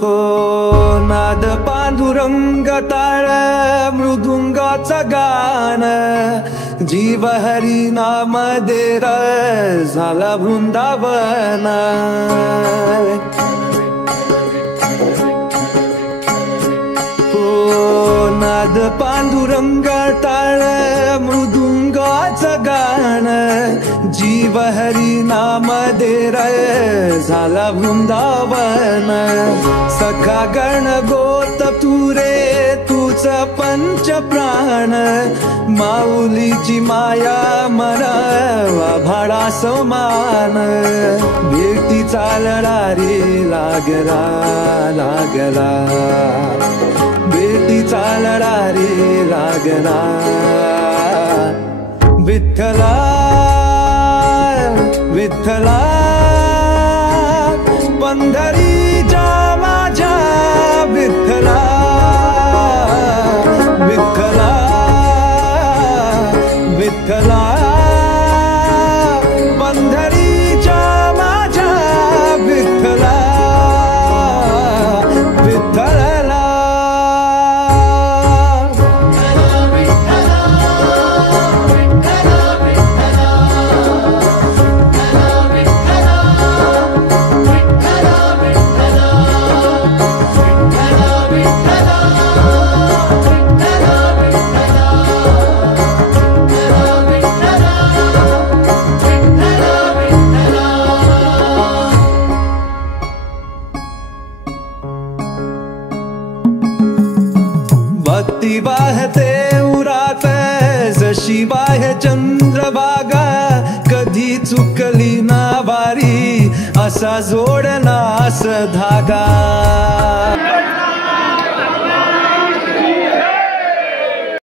हो नाद पांडुरंग ताळ मृदुंगाचं गाण जीव हरी नाम देर झाला वृंदावन हो नाद पांडुरंग ताळ मृदुंगाचं गाण जीव हरी नाम देर झाला वृंदावन सखा गण गोत तुरे तुझ पंच प्राण माऊलीची माया मन भाडा समान भेटीचा लढारी लागला लागला भेटीचा लढारी लागला विठ्ठला विठ्ठला पंढरीच्या माझ्या विठ्ठला विठ्ठला विठ्ठला पंढरीच्या माझ्या विठ्ठला विठ्ठला भक्ती वाहते उरात जशी बाह्य चंद्रभागा कधी चुकली ना वारी असा जोडनास धागा